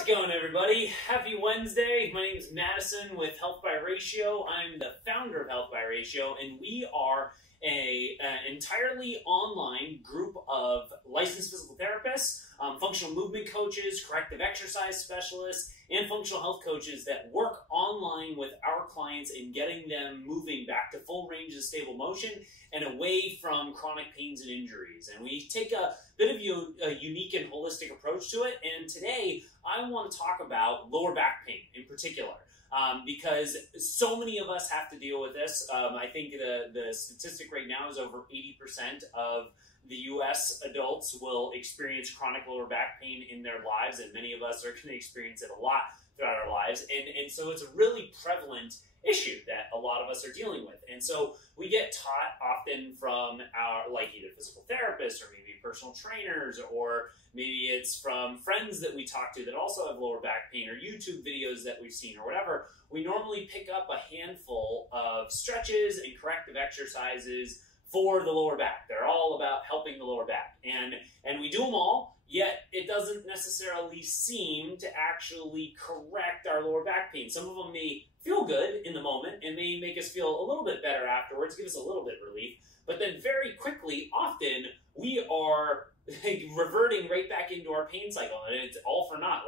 How's it going, everybody? Happy Wednesday. My name is Madison with Health by Ratio. I'm the founder of Health by Ratio, and we are an entirely online group of licensed physical therapists, functional movement coaches, corrective exercise specialists, and functional health coaches that work online with our clients in getting them moving back to full range of stable motion and away from chronic pains and injuries. And we take a bit of a unique and holistic approach to it. And today I want to talk about lower back pain in particular. Because so many of us have to deal with this. I think the statistic right now is over 80% of the U.S. adults will experience chronic lower back pain in their lives, and many of us are going to experience it a lot throughout our lives. And so it's a really prevalent issue that a lot of us are dealing with. And so we get taught often from our, either physical therapists or maybe personal trainers, or maybe it's from friends that we talk to that also have lower back pain, or YouTube videos that we've seen or whatever. We normally pick up a handful of stretches and corrective exercises for the lower back. They're all about helping the lower back. And we do them all, yet it doesn't necessarily seem to actually correct our lower back pain. Some of them may feel good in the moment and may make us feel a little bit better afterwards, give us a little bit of relief, but then very quickly, often, we are reverting right back into our pain cycle, and it's all for naught.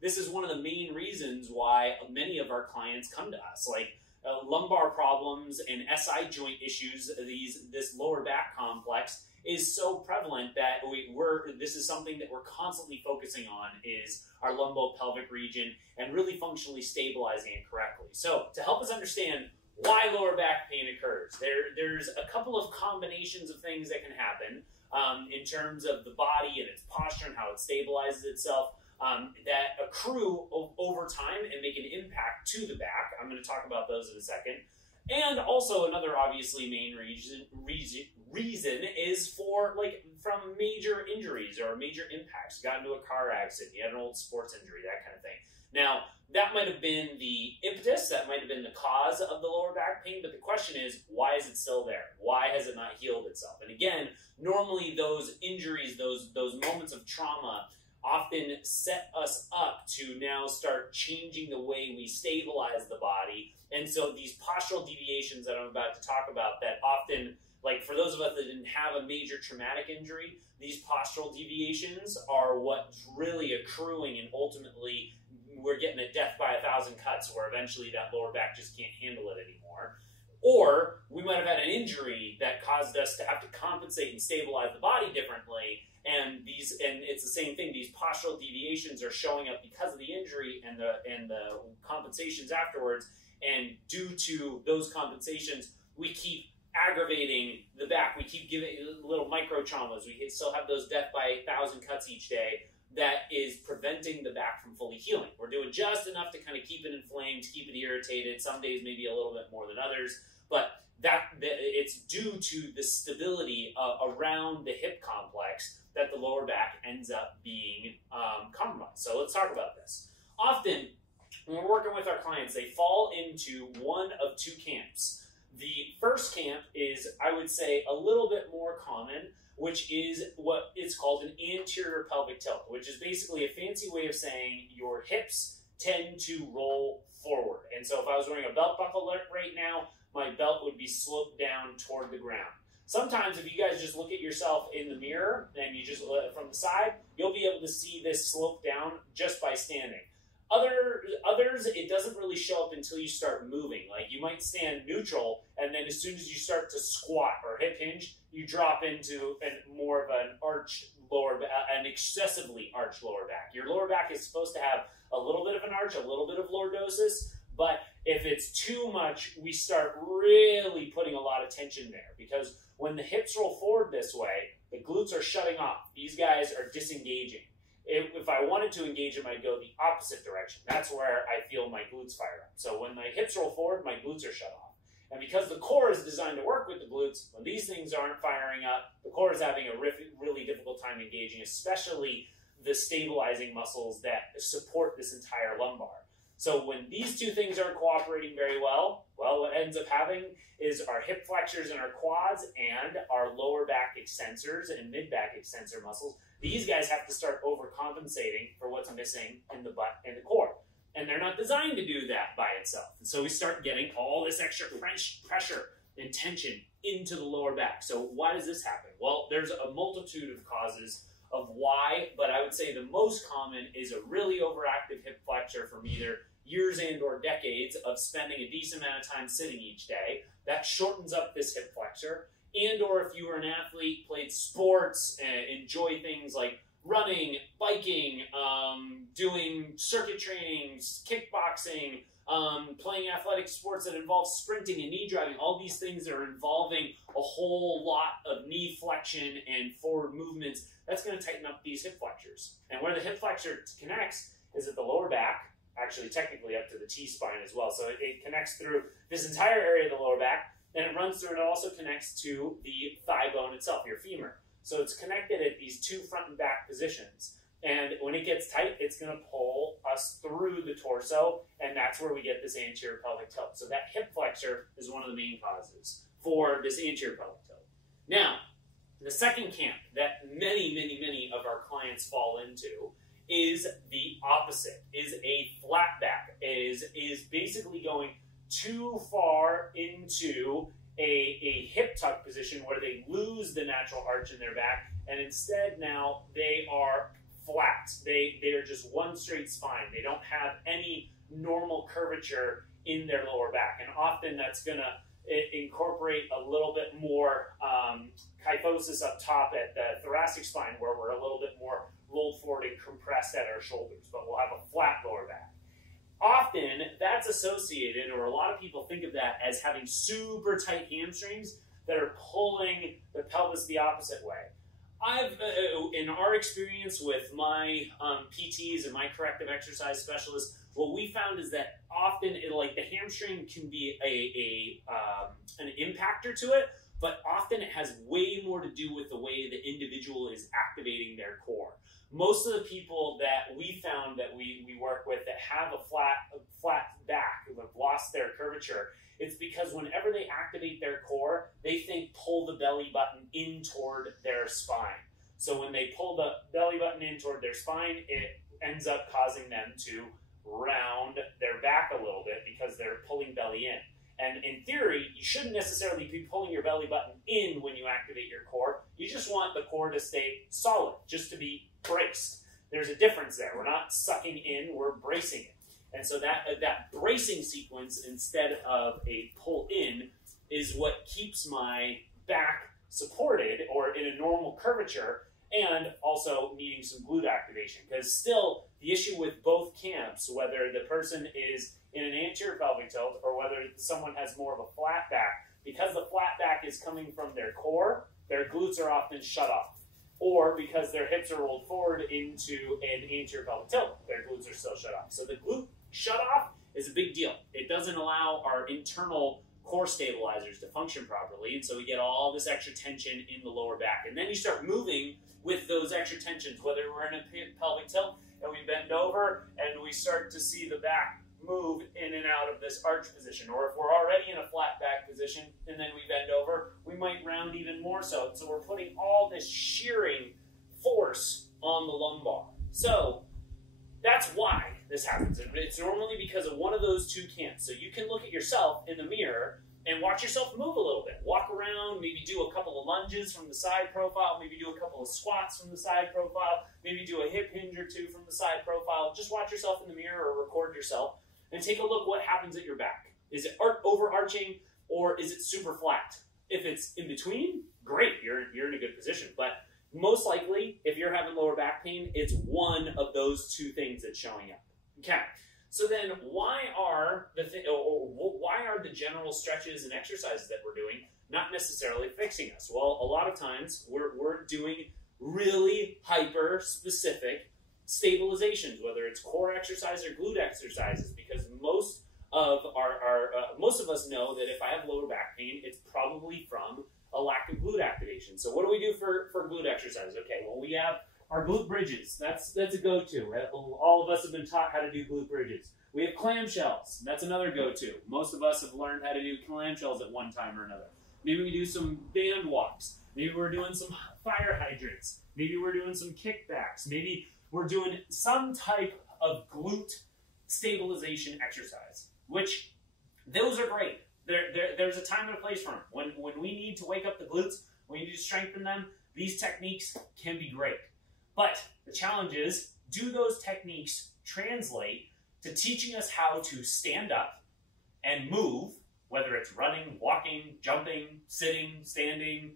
This is one of the main reasons why many of our clients come to us. Lumbar problems and SI joint issues, this lower back complex is so prevalent that this is something that we're constantly focusing on, is our lumbopelvic region and really functionally stabilizing it correctly. So to help us understand why lower back pain occurs, there's a couple of combinations of things that can happen in terms of the body and its posture and how it stabilizes itself that accrue over time and make an impact to the back. I'm going to talk about those in a second. And also another obviously main reason is from major injuries or major impacts. You got into a car accident, you had an old sports injury, that kind of thing. Now, that might have been the impetus, that might have been the cause of the lower back pain, but the question is, why is it still there? Why has it not healed itself? And again, normally those injuries, those moments of trauma often set us up to now start changing the way we stabilize the body. And so these postural deviations that I'm about to talk about, that often, for those of us that didn't have a major traumatic injury, these postural deviations are what's really accruing, and ultimately we're getting a death by 1,000 cuts, where eventually that lower back just can't handle it anymore. Or we might have had an injury that caused us to have to compensate and stabilize the body differently. And it's the same thing. These postural deviations are showing up because of the injury and the compensations afterwards. And due to those compensations, we keep aggravating the back. We keep giving little micro traumas. We still have those death by 1,000 cuts each day. That is preventing the back from fully healing. We're doing just enough to kind of keep it inflamed, keep it irritated. Some days maybe a little bit more than others, but it's due to the stability around the hip complex that the lower back ends up being compromised. So let's talk about this. Often, when we're working with our clients, they fall into one of two camps. The first camp is, I would say, a little bit more common, which is what is called an anterior pelvic tilt, which is basically a fancy way of saying your hips tend to roll forward. And so if I was wearing a belt buckle right now, my belt would be sloped down toward the ground. Sometimes if you guys just look at yourself in the mirror and you just look from the side, you'll be able to see this slope down just by standing. Others, it doesn't really show up until you start moving. You might stand neutral, and then as soon as you start to squat or hip hinge, you drop into more of an arched lower back, an excessively arched lower back. Your lower back is supposed to have a little bit of an arch, a little bit of lordosis, but if it's too much, we start really putting a lot of tension there, because when the hips roll forward this way, the glutes are shutting off. These guys are disengaging. If I wanted to engage them, I'd go the opposite direction. That's where I feel my glutes fire up. So when my hips roll forward, my glutes are shut off. And because the core is designed to work with the glutes, when these things aren't firing up, the core is having a really difficult time engaging, especially the stabilizing muscles that support this entire lumbar. So when these two things aren't cooperating very well, what ends up having is our hip flexors and our quads and our lower back extensors and mid-back extensor muscles. These guys have to start overcompensating for what's missing in the butt and the core. And they're not designed to do that by itself. And so we start getting all this extra pressure and tension into the lower back. So why does this happen? Well, there's a multitude of causes of why, but I would say the most common is a really overactive hip flexor from either years and or decades of spending a decent amount of time sitting each day. That shortens up this hip flexor. And or if you were an athlete, played sports, enjoy things like running, biking, doing circuit trainings, kickboxing, playing athletic sports that involve sprinting and knee driving, all these things that are involving a whole lot of knee flexion and forward movements, that's going to tighten up these hip flexors. And where the hip flexor connects is at the lower back, actually technically up to the T-spine as well. So it connects through this entire area of the lower back, and it runs through and it also connects to the thigh bone itself, your femur. So it's connected at these two front and back positions. And when it gets tight, it's going to pull us through the torso, and that's where we get this anterior pelvic tilt. So that hip flexor is one of the main causes for this anterior pelvic tilt. Now, the second camp that many of our clients fall into is the opposite, is a flat back, is basically going too far into a hip tuck position where they lose the natural arch in their back, and instead now they are flat. They are just one straight spine. They don't have any normal curvature in their lower back, and often that's going to incorporate a little bit more kyphosis up top at the thoracic spine, where we're a little bit more rolled forward and compressed at our shoulders, but we'll have a flat lower back. Often that's associated, or a lot of people think of that as having super tight hamstrings that are pulling the pelvis the opposite way. In our experience with my PTs and my corrective exercise specialists, what we found is that often the hamstring can be an impactor to it, but often it has way more to do with the way the individual is activating their core. Most of the people that we found that we work with that have a flat back, who have lost their curvature, it's because whenever they activate their core, they pull the belly button in toward their spine. So when they pull the belly button in toward their spine, it ends up causing them to round their back a little bit because they're pulling belly in. And in theory, you shouldn't necessarily be pulling your belly button in when you activate your core. You just want the core to stay solid, just to be braced. There's a difference there. We're not sucking in, we're bracing it. And so that bracing sequence instead of a pull in is what keeps my back supported or in a normal curvature, and also needing some glute activation. Because still, the issue with both camps, whether the person is in an anterior pelvic tilt or whether someone has more of a flat back, because the flat back is coming from their core, their glutes are often shut off. Or because their hips are rolled forward into an anterior pelvic tilt, their glutes are still shut off. So the glute shut off is a big deal. It doesn't allow our internal core stabilizers to function properly, and so we get all this extra tension in the lower back. And then you start moving with those extra tensions, whether we're in a pelvic tilt and we bend over and we start to see the back move in and out of this arch position, or if we're already in a flat back position and then we bend over, we might round even more so. So we're putting all this shearing force on the lumbar. So that's why this happens. It's normally because of one of those two camps. So you can look at yourself in the mirror and watch yourself move a little bit. Walk around, maybe do a couple of lunges from the side profile, maybe do a couple of squats from the side profile, maybe do a hip hinge or two from the side profile. Just watch yourself in the mirror or record yourself and take a look what happens at your back. Is it overarching or is it super flat? If it's in between, great, you're in a good position. But most likely, if you're having lower back pain, it's one of those two things that's showing up. Okay, so then why are the general stretches and exercises that we're doing not necessarily fixing us? Well, a lot of times we're doing really hyper-specific stabilizations, whether it's core exercise or glute exercises, because most of us know that if I have lower back pain, it's probably from a lack of glute activation. So what do we do for glute exercises? Okay, well, we have our glute bridges. That's a go-to. All of us have been taught how to do glute bridges. We have clamshells. That's another go-to. Most of us have learned how to do clamshells at one time or another. Maybe we do some band walks. Maybe we're doing some fire hydrants. Maybe we're doing some kickbacks. Maybe we're doing some type of glute stabilization exercise, which those are great. There's a time and a place for them. When we need to wake up the glutes, we need to strengthen them, these techniques can be great. But the challenge is, do those techniques translate to teaching us how to stand up and move, whether it's running, walking, jumping, sitting, standing,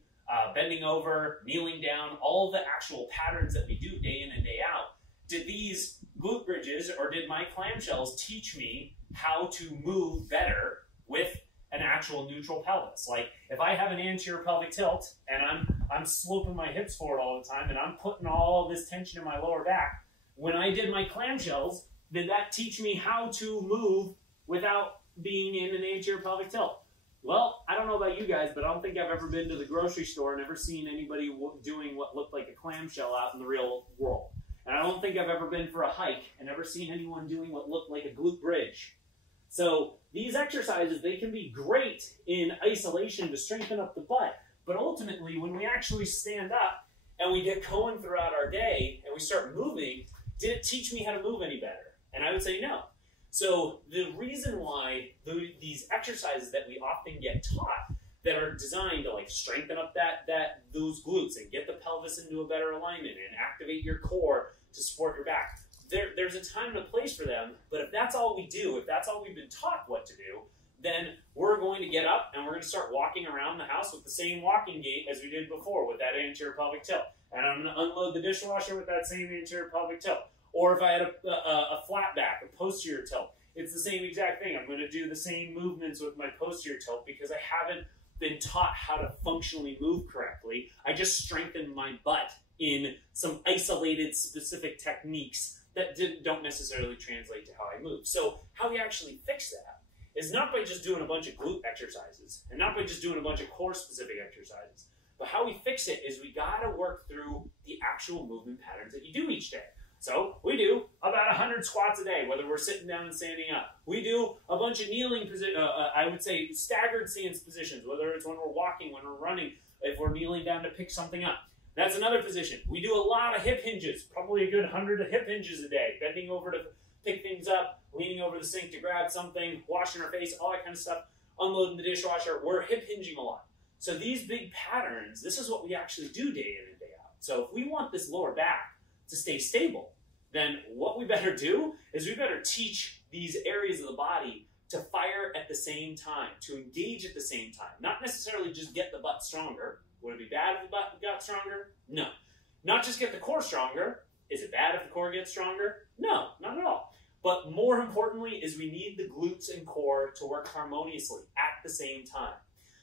bending over, kneeling down, all the actual patterns that we do day in and day out. Did these glute bridges or did my clamshells teach me how to move better with an actual neutral pelvis? Like if I have an anterior pelvic tilt and I'm sloping my hips forward all the time and I'm putting all this tension in my lower back, when I did my clamshells, did that teach me how to move without being in an anterior pelvic tilt? Well, I don't know about you guys, but I don't think I've ever been to the grocery store and ever seen anybody doing what looked like a clamshell out in the real world. And I don't think I've ever been for a hike and ever seen anyone doing what looked like a glute bridge. So these exercises, they can be great in isolation to strengthen up the butt, but ultimately when we actually stand up and we get going throughout our day and we start moving, did it teach me how to move any better? And I would say no. So the reason why these exercises that we often get taught that are designed to like strengthen up those glutes and get the pelvis into a better alignment and activate your core to support your back, there's a time and a place for them. But if that's all we do, if that's all we've been taught what to do, then we're going to get up and we're going to start walking around the house with the same walking gait as we did before with that anterior pelvic tilt. And I'm going to unload the dishwasher with that same anterior pelvic tilt. Or if I had a flat back, a posterior tilt, it's the same exact thing. I'm going to do the same movements with my posterior tilt because I haven't been taught how to functionally move correctly. I just strengthened my butt in some isolated specific techniques that don't necessarily translate to how I move. So how we actually fix that is not by just doing a bunch of glute exercises and not by just doing a bunch of core specific exercises, but how we fix it is we got to work through the actual movement patterns that you do each day. So we do about 100 squats a day, whether we're sitting down and standing up. We do a bunch of kneeling I would say staggered stance positions, whether it's when we're walking, when we're running, if we're kneeling down to pick something up. That's another position. We do a lot of hip hinges, probably a good 100 hip hinges a day, bending over to pick things up, leaning over the sink to grab something, washing our face, all that kind of stuff, unloading the dishwasher. We're hip hinging a lot. So these big patterns, this is what we actually do day in and day out. So if we want this lower back to stay stable, then what we better do is we better teach these areas of the body to fire at the same time, to engage at the same time. Not necessarily just get the butt stronger. Would it be bad if the butt got stronger? No. Not just get the core stronger. Is it bad if the core gets stronger? No, not at all. But more importantly is we need the glutes and core to work harmoniously at the same time.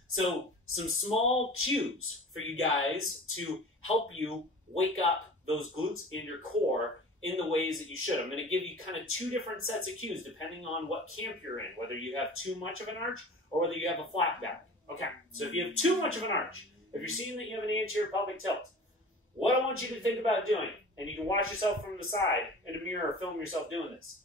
So some small cues for you guys to help you wake up those glutes in your core in the ways that you should. I'm going to give you kind of two different sets of cues depending on what camp you're in, whether you have too much of an arch or whether you have a flat back. Okay, so if you have too much of an arch, if you're seeing that you have an anterior pelvic tilt, what I want you to think about doing, and you can watch yourself from the side in a mirror or film yourself doing this,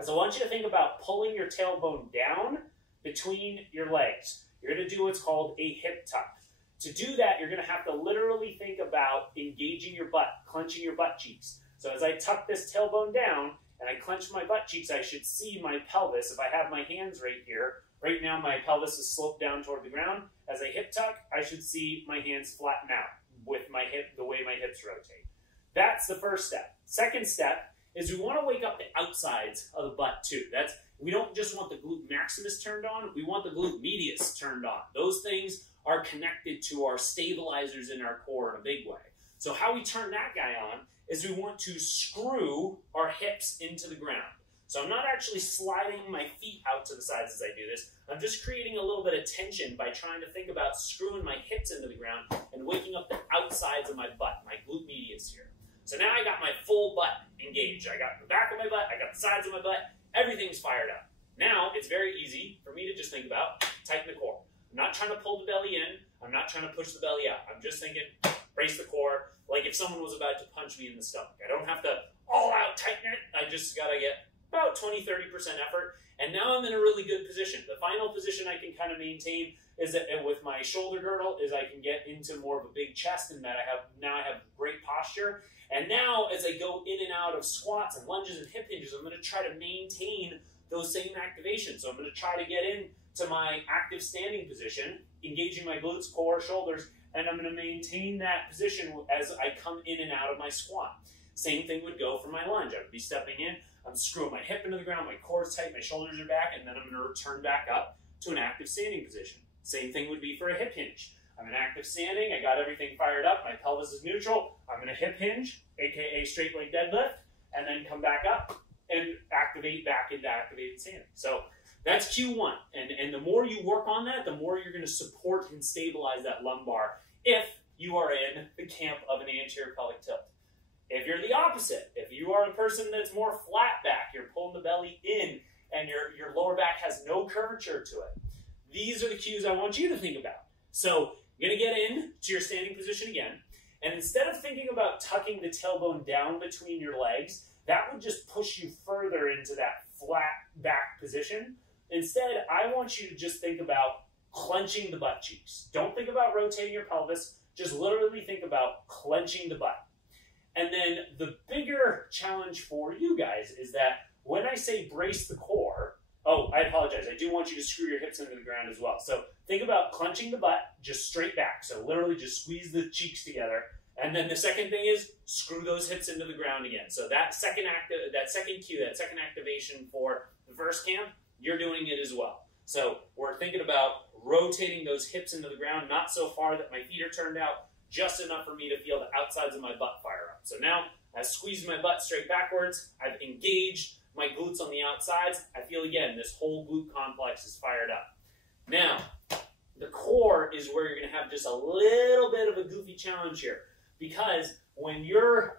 is I want you to think about pulling your tailbone down between your legs. You're going to do what's called a hip tuck. To do that, you're going to have to literally think about engaging your butt, clenching your butt cheeks. So as I tuck this tailbone down and I clench my butt cheeks, I should see my pelvis. If I have my hands right here, right now my pelvis is sloped down toward the ground. As I hip tuck, I should see my hands flatten out with my hip, the way my hips rotate. That's the first step. Second step is we want to wake up the outsides of the butt too. We don't just want the glute maximus turned on, we want the glute medius turned on. Those things are connected to our stabilizers in our core in a big way. So how we turn that guy on is we want to screw our hips into the ground. So I'm not actually sliding my feet out to the sides as I do this. I'm just creating a little bit of tension by trying to think about screwing my hips into the ground and waking up the outsides of my butt, my glute medius here. So now I got my full butt engaged. I got the back of my butt, I got the sides of my butt, everything's fired up. Now it's very easy for me to just think about tighten the core. I'm not trying to pull the belly in, I'm not trying to push the belly out. I'm just thinking brace the core, like if someone was about to punch me in the stomach. I don't have to all out tighten it. I just got to get about 20-30% effort. And now I'm in a really good position. The final position I can kind of maintain is that with my shoulder girdle is I can get into more of a big chest, and that I have great posture. And now as I go in and out of squats and lunges and hip hinges, I'm going to try to maintain those same activations. So I'm going to try to get into my active standing position, engaging my glutes, core, shoulders, and I'm going to maintain that position as I come in and out of my squat. Same thing would go for my lunge. I would be stepping in, I'm screwing my hip into the ground, my core is tight, my shoulders are back, and then I'm going to return back up to an active standing position. Same thing would be for a hip hinge. I'm in active standing, I got everything fired up, my pelvis is neutral, I'm going to hip hinge, aka straight leg deadlift, and then come back up and activate back into activated standing. So that's Q1. And the more you work on that, the more you're going to support and stabilize that lumbar if you are in the camp of an anterior pelvic tilt. If you're the opposite, if you are a person that's more flat back, you're pulling the belly in and your lower back has no curvature to it, these are the cues I want you to think about. So you're going to get in to your standing position again, and instead of thinking about tucking the tailbone down between your legs, that would just push you further into that flat back position. Instead, I want you to just think about clenching the butt cheeks. Don't think about rotating your pelvis, just literally think about clenching the butt. And then the bigger challenge for you guys is that when I say brace the core, oh, I apologize, I do want you to screw your hips into the ground as well. So think about clenching the butt, just straight back. So literally just squeeze the cheeks together. And then the second thing is screw those hips into the ground again. So that second cue, that second activation for the first camp, you're doing it as well. So we're thinking about rotating those hips into the ground, not so far that my feet are turned out, just enough for me to feel the outsides of my butt fire up. So now I've squeezed my butt straight backwards, I've engaged my glutes on the outsides, I feel again this whole glute complex is fired up. Now, the core is where you're going to have just a little bit of a goofy challenge here, because when you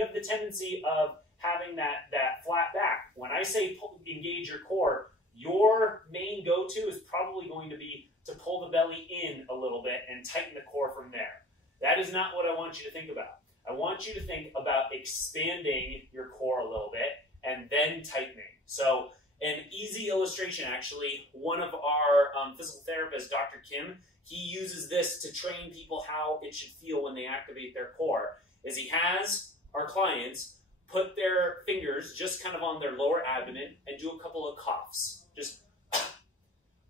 have the tendency of having that flat back, when I say engage your core, your main go-to is probably going to be to pull the belly in a little bit and tighten the core from there. That is not what I want you to think about. I want you to think about expanding your core a little bit and then tightening. So an easy illustration, actually, one of our physical therapists, Dr. Kim, he uses this to train people how it should feel when they activate their core, is he has our clients put their fingers just kind of on their lower abdomen and do a couple of coughs. Just,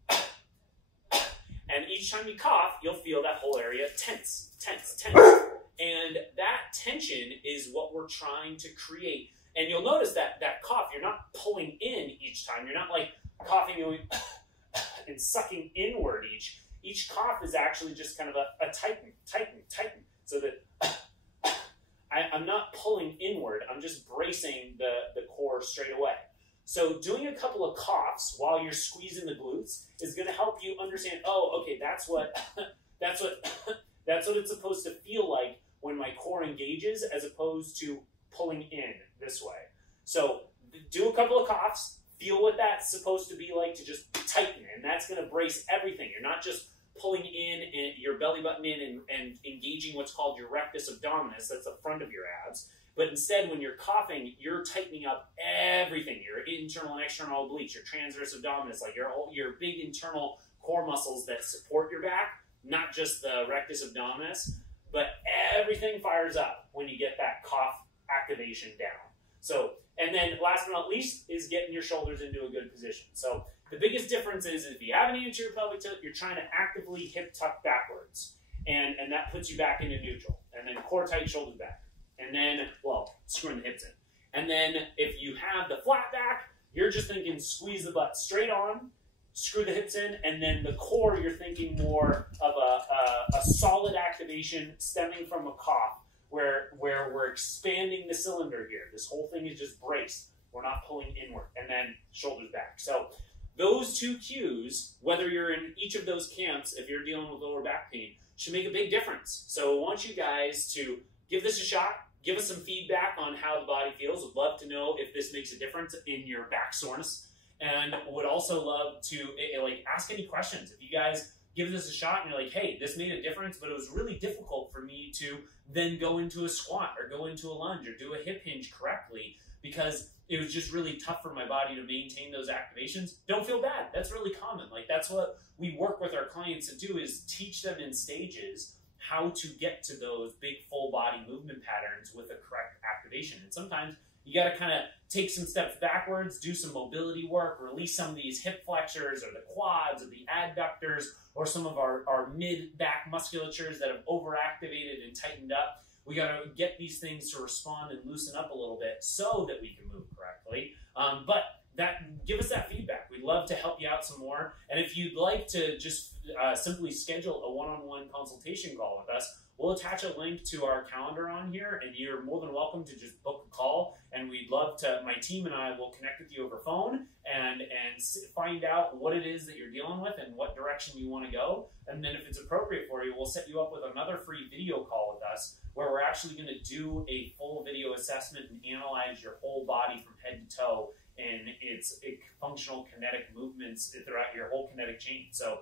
and each time you cough, you'll feel that whole area tense, tense, tense. And that tension is what we're trying to create. And you'll notice that cough, you're not pulling in each time. You're not like coughing and sucking inward each cough is actually just kind of a tighten, tighten, tighten. So that I'm not pulling inward, I'm just bracing the core straight away. So doing a couple of coughs while you're squeezing the glutes is going to help you understand, oh, okay, that's what it's supposed to feel like when my core engages, as opposed to pulling in this way. So do a couple of coughs, feel what that's supposed to be like to just tighten, and that's going to brace everything. You're not just pulling in and your belly button in and engaging what's called your rectus abdominis, that's the front of your abs. But instead, when you're coughing, you're tightening up everything, your internal and external obliques, your transverse abdominis, like your big internal core muscles that support your back, not just the rectus abdominis, but everything fires up when you get that cough activation down. So, and then last but not least is getting your shoulders into a good position. So the biggest difference is if you have an anterior pelvic tilt, you're trying to actively hip tuck backwards, and that puts you back into neutral, and then core tight, shoulders back. And then, well, screwing the hips in. And then if you have the flat back, you're just thinking squeeze the butt straight on, screw the hips in, and then the core, you're thinking more of a solid activation stemming from a cough where we're expanding the cylinder here. This whole thing is just braced. We're not pulling inward. And then shoulders back. So those two cues, whether you're in each of those camps, if you're dealing with lower back pain, should make a big difference. So I want you guys to give this a shot. Give us some feedback on how the body feels. Would love to know if this makes a difference in your back soreness. And would also love to ask any questions. If you guys give this a shot and you're like, hey, this made a difference, but it was really difficult for me to then go into a squat or go into a lunge or do a hip hinge correctly because it was just really tough for my body to maintain those activations. Don't feel bad. That's really common. Like, that's what we work with our clients to do, is teach them in stages how to get to those big full body movement patterns with the correct activation. And sometimes you got to kind of take some steps backwards, do some mobility work, release some of these hip flexors or the quads or the adductors or some of our mid-back musculatures that have overactivated and tightened up. We got to get these things to respond and loosen up a little bit so that we can move correctly. Give us that feedback. We'd love to help you out some more. And if you'd like to just simply schedule a one-on-one consultation call with us, we'll attach a link to our calendar on here, and you're more than welcome to just book a call. And we'd love to, my team and I will connect with you over phone and find out what it is that you're dealing with and what direction you want to go. And then if it's appropriate for you, we'll set you up with another free video call with us where we're actually going to do a full video assessment and analyze your whole body from head to toe and its functional kinetic movements throughout your whole kinetic chain. So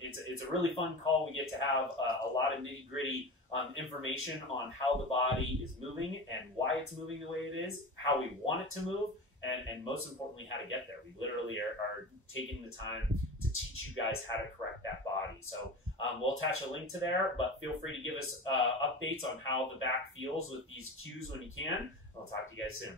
it's a really fun call. We get to have a lot of nitty gritty information on how the body is moving and why it's moving the way it is, how we want it to move, and most importantly, how to get there. We literally are taking the time to teach you guys how to correct that body. So we'll attach a link to there, but feel free to give us updates on how the back feels with these cues when you can. I'll talk to you guys soon.